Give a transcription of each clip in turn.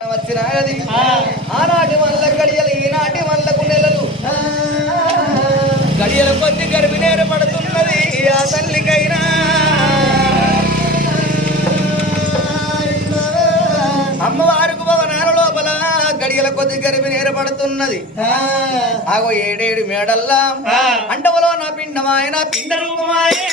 వచ్చినాది ఆనాటి వల్ల గడియలు ఈనాటి వల్లకు నెలలు. గడియల కొద్ది గర్భిణేర పడుతున్నది ఆ తల్లికైనా. అమ్మవారికి భవనాల లోపల గడియల కొద్ది గర్భిణేర నేరపడుతున్నది ఆగో ఏడేడు మేడల్లా. అంటవలో నా పిండమాయన పిండ రూపమాయే.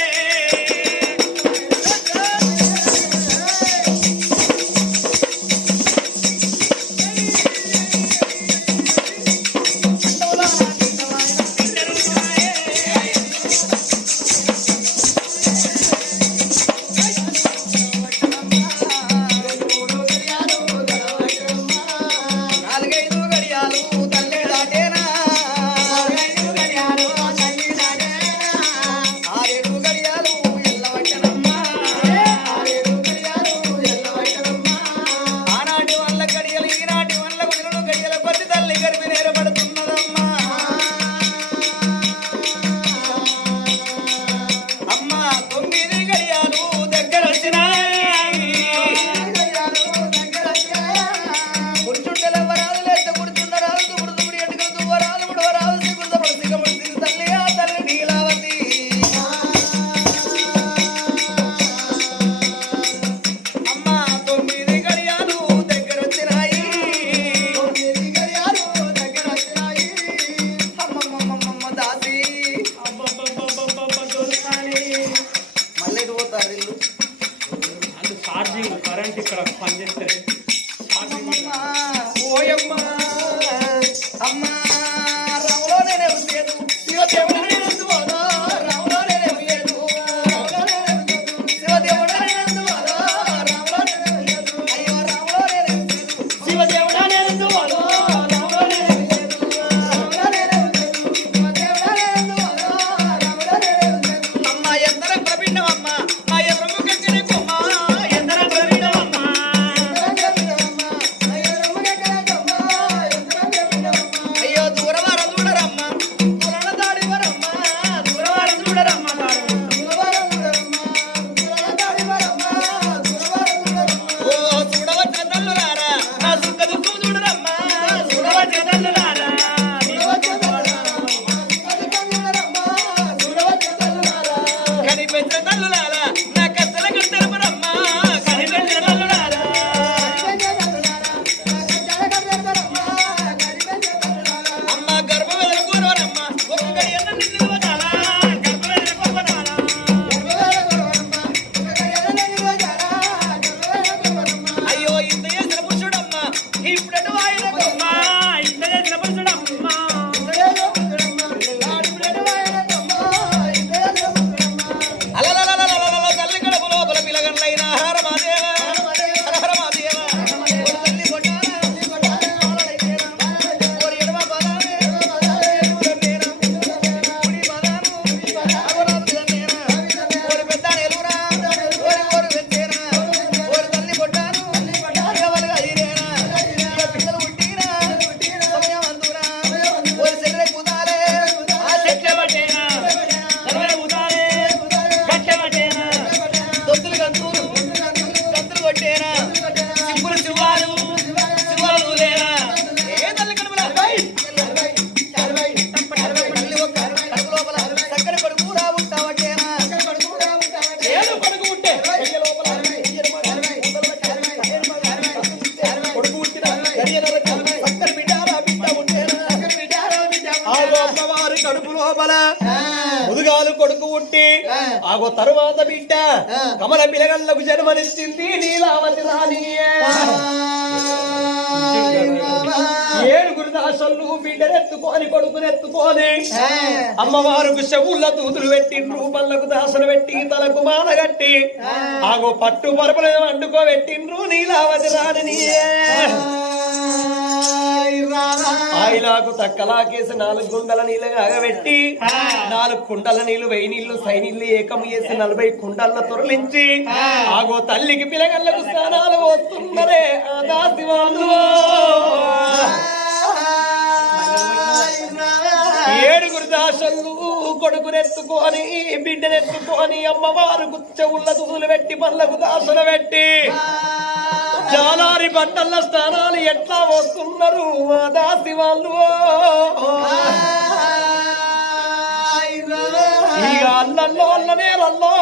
పిలగళ్ళకు జన్మనిస్తుంది నీలావతి రాణి. ఏడుగురు దాసలు బిడ్డనెత్తుకోని కొడుకునెత్తుకోని అమ్మవారికి చెవుల తూతులు పెట్టి రూపంలకు దాసలు పెట్టి తలకు మాల కట్టి ఆగో పట్టు పరపలను అంటుకోబెట్టిండ్రు నీలావతి రాణి ఆయిలాకు తక్కలాకేసి నాలుగు గుండల నీళ్ళు ఆగబెట్టి నాలుగు కుండల నీళ్ళు వెయ్యి నీళ్ళు సై నీళ్ళు ఏకము చేసి నలభై కుండల తొరలించి ఆగో తల్లికి పిలగళ్ళకు స్నానాలు వస్తుందరే ఆదా ఏడుగురు దాసళ్ళు కొడుకునెత్తుకొని బిడ్డనెత్తుకొని అమ్మవారు గుచ్చవుళ్ళ దూసులు పెట్టి పళ్ళకు దాసులు పెట్టి జాలారి బట్టల స్థానాలు ఎట్లా వస్తున్నారు మా దాసి వాళ్ళు ఇక అల్లల్లో అల్లనే రల్లో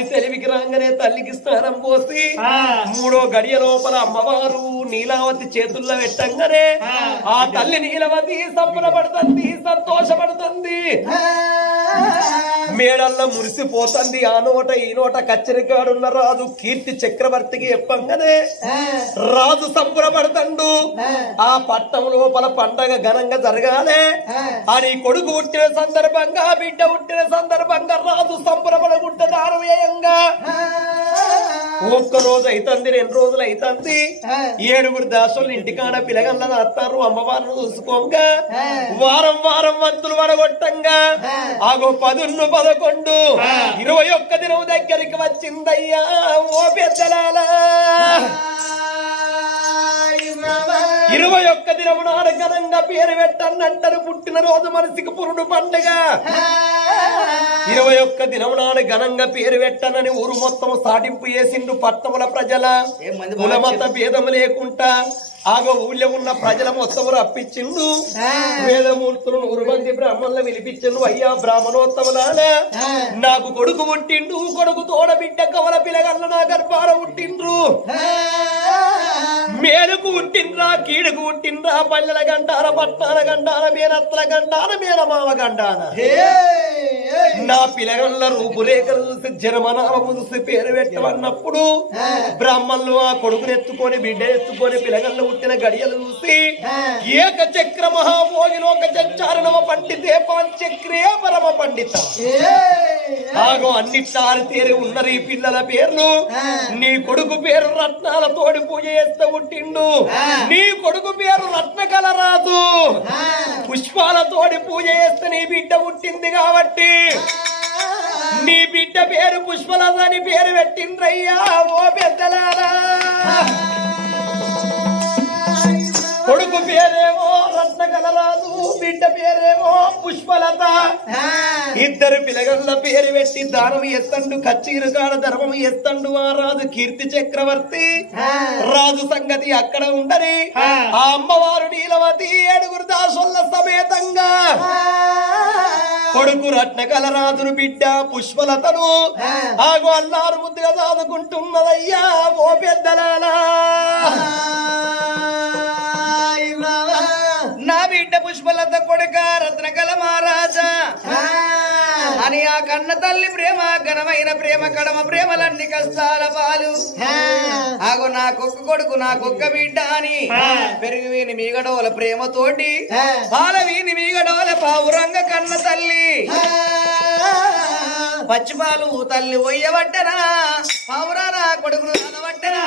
తల్లి తెలివికి రాగానే తల్లికి స్నానం పోసి మూడో గడియ లోపల అమ్మవారు నీలావతి చేతుల్లో పెట్టంగానే ఆ. తల్లి నీలవతి సంబరపడుతుంది సంతోషపడుతుంది. మేడల్లో మురిసిపోతుంది. ఆ నోట ఈ నోట కచ్చరికాడున్న రాజు కీర్తి చక్రవర్తికి చెప్పంగానే రాజు సంబరపడతండు. ఆ. పట్టం లోపల పండగ ఘనంగా జరగాలే. అని కొడుకు పుట్టిన సందర్భంగా బిడ్డ పుట్టిన సందర్భంగా రాజు సంబరపడకుంటే దారువ్యయంగా ఒక్క రోజు అయితుంది రెండు రోజులు అయితుంది. ఏడుగురు దాసులు ఇంటికాడ పిలగల్ల అత్తారు అమ్మవారిని చూసుకోగా. వారం వారం వంతులు వడగొట్టంగా. ఆగో పదున్ను పదకొండు. ఇరవై ఒక్క దినం దగ్గరికి వచ్చిందయ్యా ఓ పెద్దలాలా. ఇరవై ఒక్క దినము నాడు ఘనంగా పేరు పెట్టన్నంటారు పుట్టిన రోజు మనిషికి పురుడు పండుగ. ఇరవై ఒక్క దినము నాడు ఘనంగా పేరు పెట్టనని ఊరు మొత్తం సాటింపు చేసిండు పట్టముల ప్రజల. కులమత భేదము లేకుండా ఆగో ఊళ్ళో ఉన్న ప్రజల మొత్తం రప్పించిండు. వేదమూర్తులు నూరు మంది బ్రాహ్మణులు విలిపించిండు అయ్యా బ్రాహ్మణోత్తములాల నాకు కొడుకు పుట్టిండు. కొడుకు తోడ బిడ్డ కవల పిలగల్ల నా గర్భార పుట్టిండ్రు. మేలుకు పుట్టిండ్రా కీడుకు పుట్టిండ్రా పల్లెల గండార పట్టాల గండార మేనత్తల గండార మేనమామ గండాన. నా పిలగల్ల రూపురేఖలు చూసి జనమనామము చూసి పేరు పెట్టమన్నప్పుడు బ్రాహ్మణులు ఆ కొడుకుని ఎత్తుకొని బిడ్డ ఎత్తుకొని పిలగల్ల పుట్టిన గడియలు చూసి ఏక చక్ర మహాభోగి లోక చంచారణమ పండితే పాంచక్రియ పరమ పండిత. ఆగో అన్నిట్లా తేరి ఉన్నరు ఈ పిల్లల పేర్లు నీ కొడుకు పేరు రత్నాల తోడి పూజ చేస్తే పుట్టిండు. నీ కొడుకు పేరు రత్నకల రాజు పుష్పాల తోడి పూజ చేస్తే నీ బిడ్డ పుట్టింది కాబట్టి. నీ బిడ్డ పేరు పుష్పలత అని పేరు పెట్టిండ్రయ్యా ఓ పెద్దలారా. కొడుకు పేరేమో రత్నకలరాజు బిడ్డ పేరేమో పుష్పలత. ఇద్దరు పిలగల్ల పేరు పెట్టి దానం ఎత్తండు కచ్చీరు కాడ ధర్మం ఎత్తండు ఆ రాజు కీర్తి చక్రవర్తి. రాజు సంగతి అక్కడ ఉండని ఆ. అమ్మవారు నీలవతి ఏడుగురు దాసుల సమేతంగా. కొడుకు రత్నకల రాజును బిడ్డ పుష్పలతను ఆగు అల్లారు ముద్దుగా సాదుకుంటున్నదయ్యా ఓ పెద్దలాలా. నా బిడ్డ పుష్పలత కొడుక రత్నకల మహారాజా. అని ఆ కన్న తల్లి ప్రేమ ఘనమైన ప్రేమ కడమ ప్రేమలన్నీ కష్టాల పాలు. ఆగు నా కుక్క కొడుకు నా కుక్క బిడ్డ అని పెరుగు వీని మీగడోల ప్రేమతోటి పాల వీని మీగడోల పావురంగ కన్న తల్లి. పచ్చిపాలు తల్లి ఒయ్యబట్టనా పావురా నా కొడుకును చదవట్టనా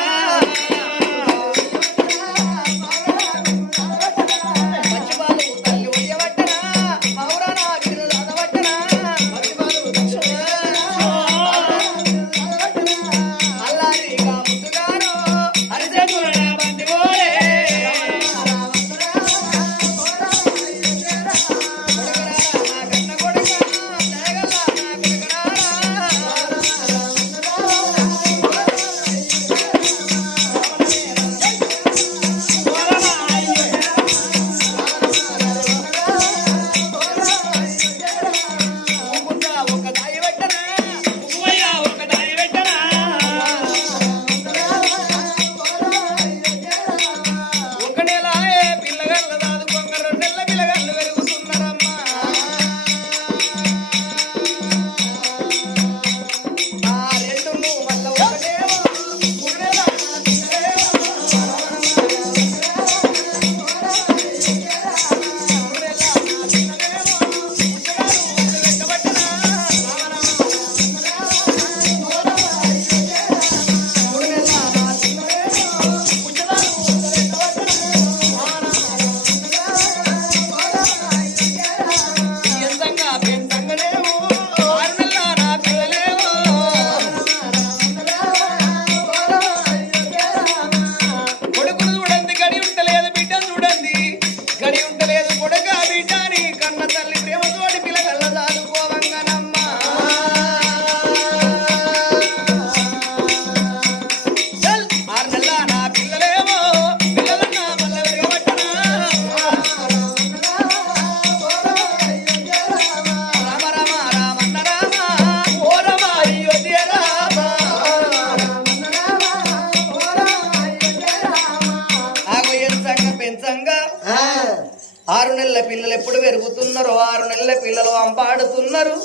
నెలల పిల్లలు అంబాడుతున్నారు.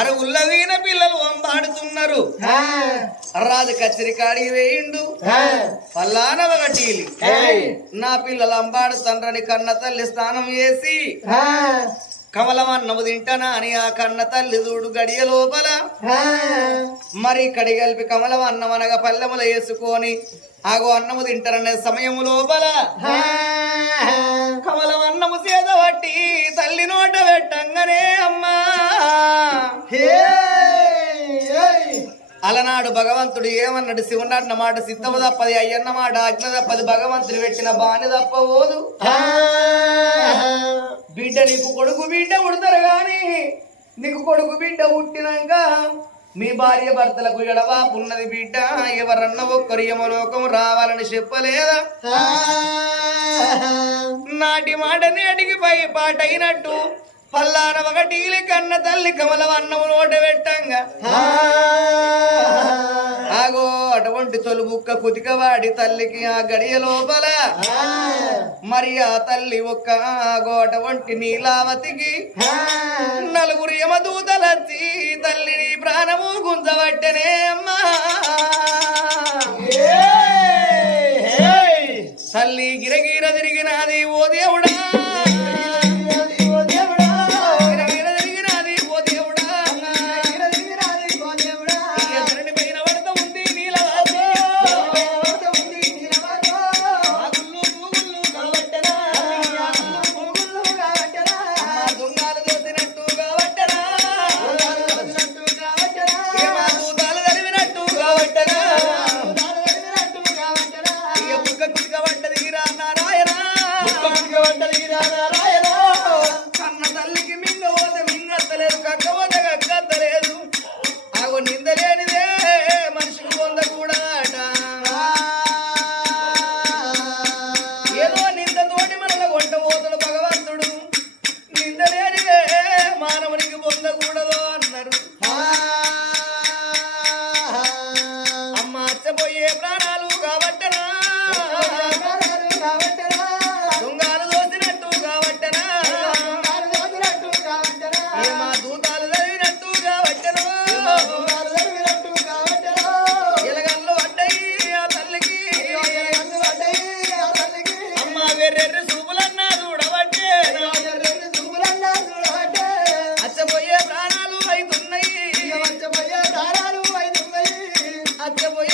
అరుగుల్ల వీణ పిల్లలు అంబాడుతున్నారు. రాజు కచ్చరి కాడికి వేయిండు. పల్లాన ఒకటీలి నా పిల్లలు అంబాడుతండ్రని కన్న తల్లి స్నానం చేసి కమలం అన్నము తింటానా అని ఆ కన్న తల్లి చూడు గడియ లోపల. మరి కడి కలిపి కమలం అన్నం అనగా పల్లెముల వేసుకొని ఆగో అన్నము తింటారనే సమయము లోపల. కమలం అన్నము చేత పట్టి తల్లి నోట పెట్టంగానే అమ్మా. అలనాడు భగవంతుడు ఏమన్నాడు? శివునాడిన మాట సిద్ధము తప్పది అయ్యన్న మాట అగ్న తప్పది భగవంతుడు పెట్టిన బాణి తప్పబోదు బిడ్డ నీకు కొడుకు బిడ్డ ఉడతారు గాని నీకు కొడుకు బిడ్డ పుట్టినాక మీ భార్య భర్తలకు ఎడవాపు ఉన్నది బిడ్డ. ఎవరన్న ఒక్కరు యమలోకం రావాలని చెప్పలేదా? నాటి మాట నేటికి పై పాట పల్లాన ఒకటి కన్న తల్లి కమల అన్నము నోట పెట్టంగా. ఆగో అటువంటి తొలుబుక్క కుతికవాడి తల్లికి ఆ గడియ లోపల. మరి ఆ తల్లి ఒక్క ఆగో అటువంటి నీలావతికి నలుగురు యమదూతలచ్చి తల్లిని ప్రాణము గుంజబట్టనే అమ్మా. తల్లి గిరగిర తిరిగినాది ఓ దేవుడా! అచ్చపోయే ప్రాణం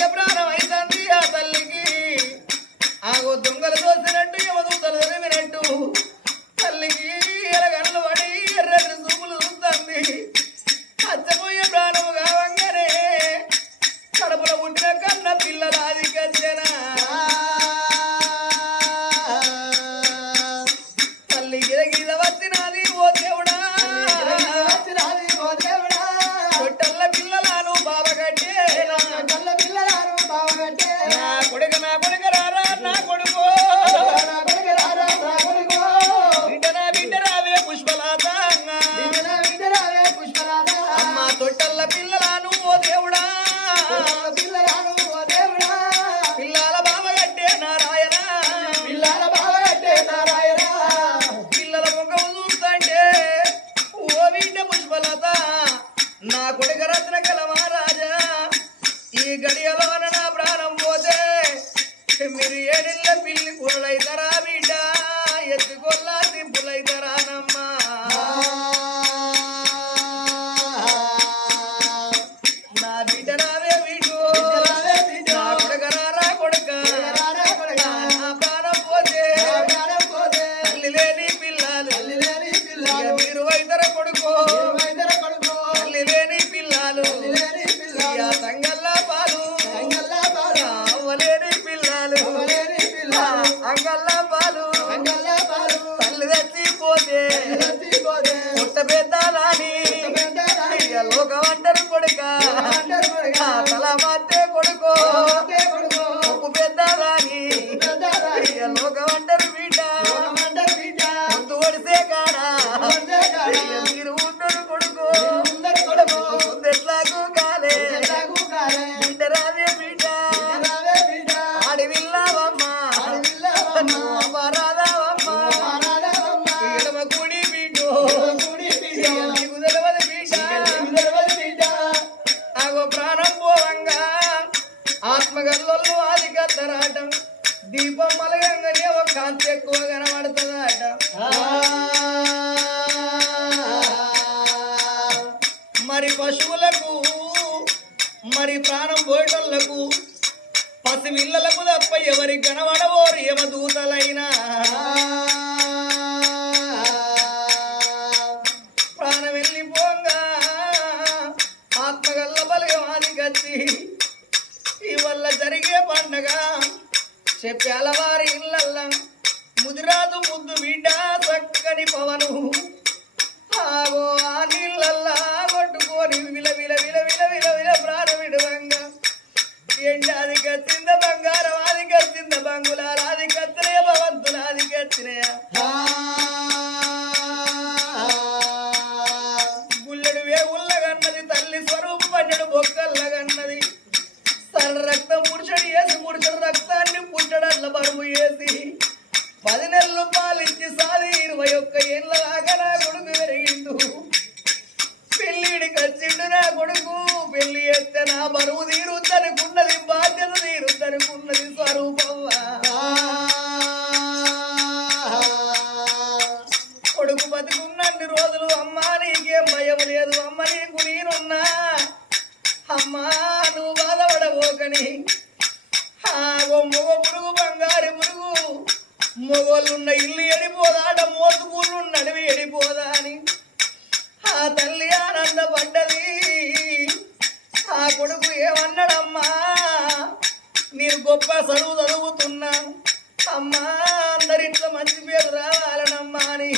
పిల్లలను ఓ దేవుడా. పిల్లలను ఓ దేవుడా. ఇక మీరు వైతర కొడుకో. తల్లి లేని పిల్లలు. ఇక సంగల్లా పాలు. అవ్వలేని పిల్లలు. అంగల్లా పాలు. చచ్చిపోతే పుట్ట పెద్ద నాని ఇక లోకం అంటారు కొడుక. తల మాతే కొడుకో. చెప్పాల వారి ఇళ్ళల్లా ముదిరాదు ముద్దు బిడ్డ చక్కని పవను. ఆగో ఆ నీళ్ళల్లా కొట్టుకొని విల విల విల విల విల విల ప్రాణం విడవంగా. ఎండాది కత్తింద బంగారం అది కత్తింద బంగులాలు అది కత్తినే భవంతులు అది కత్తినయా గుల్లెడు వేగుల్లగన్నది తల్లి స్వరూపు పన్నెడు బొక్కల్లగన్నది. తన రక్తం పురుషుడు వేసి పురుషుడు రక్తాన్ని పుట్టడట్ల బరువు వేసి పది నెలలు పాలిచ్చి సాది ఇరవై ఒక్క ఏళ్ళ దాకా నా కొడుకు పెరిగిండు. పెళ్ళిడి కచ్చిండు నా కొడుకు పెళ్ళి చేస్తే నా బరువు తీరుద్దనుకున్నది బాధ్యత తీరుద్దనుకున్నది స్వరూపవ్వా. మొగ పురుగు బంగారు పురుగు. మొగోళ్ళున్న ఇల్లు ఎడిపోదాట మోతుకూళ్ళు నడివి ఎడిపోదా అని. ఆ తల్లి ఆనందపడ్డది ఆ కొడుకు ఏమన్నాడమ్మా? నేను గొప్ప చదువు చదువుతున్నా. అమ్మా అందరింట్లో మంచి పేరు రావాలనమ్మా అని.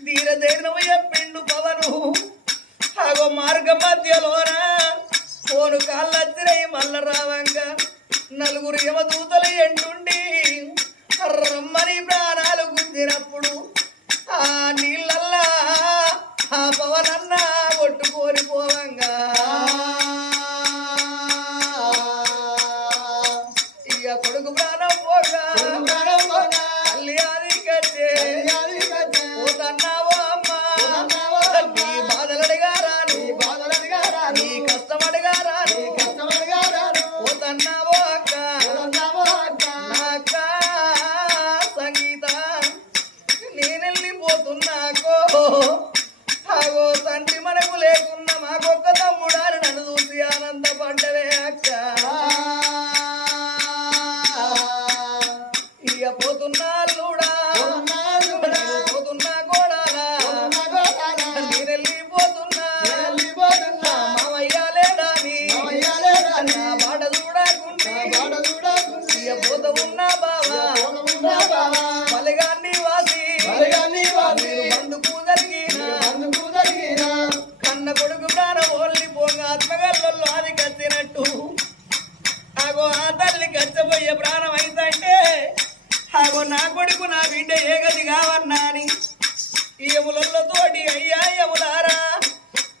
దీన ధైర్యం చెప్పిండు పవను. ఆగో మార్గ మధ్యలోనా? ఓను కాళ్ళొచ్చినాయి మల్ల రావంగా నలుగురు యమదూతలు ఎంటుండి రమ్మని ప్రాణాలు గుంజినప్పుడు ఆ నీళ్ళల్లా ఆ పవనన్నా కొట్టుకోని పో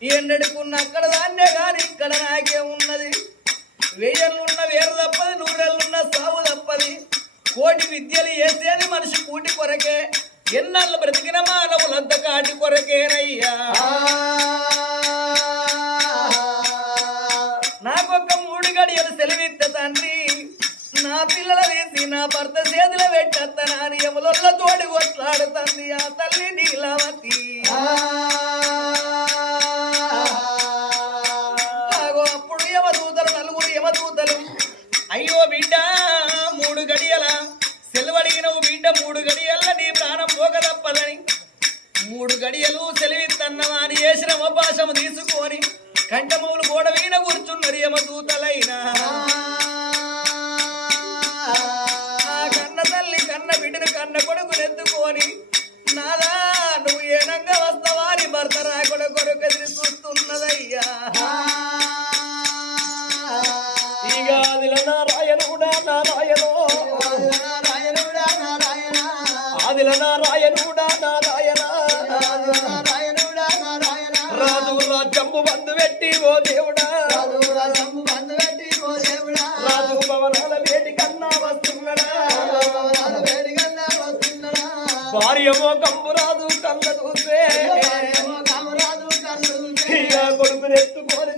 ఎన్నడుకున్న అక్కడ దాన్నే కానీ ఇక్కడ నాకే ఉన్నది. వెయ్యలున్న వేరు తప్పది నూరెళ్ళున్న సాగు తప్పది. కోటి విద్యలు వేసేది మనిషి కూటి కొరకే. ఎన్నాళ్ళు బ్రతికిన మానవులంత కాటి కొరకేనయ్యా. నాకొక మూడు గడియలు సెలవిత్త తండ్రి. నా పిల్లల వేసి నా భర్త చేతిలో పెట్టత్త నాని యములొల్ల తోడి కొట్లాడుతుంది. ఆ తల్లి నీలవతి. గడియలు సెలవిత్తన్నవా వారి చేసిన అవకాశం తీసుకొని కంఠములు గోడ వీణ కూర్చున్నది యమదూతలైన కన్న తల్లి కన్న బిడ్డను కన్న కొడుకు నెత్తుకొని నాదా నువ్వు ఏనంగా వస్తవారి భర్త రాకుడ కొడుకు ఎదురు చూస్తున్నదయ్యా. ఇక నారాయణ. నారాయణ. ఆదిల నారాయణ దేవుడా. రాజు పెట్టి ఓ దేవుడా. రాజు భవనాల వేడి కన్నా వస్తున్నాడా. భవనాల వేడి కన్నా వస్తున్నాడా. భార్యమో కంపు రాదు కళ్ళ చూస్తే కొడుకుని ఎత్తుకొని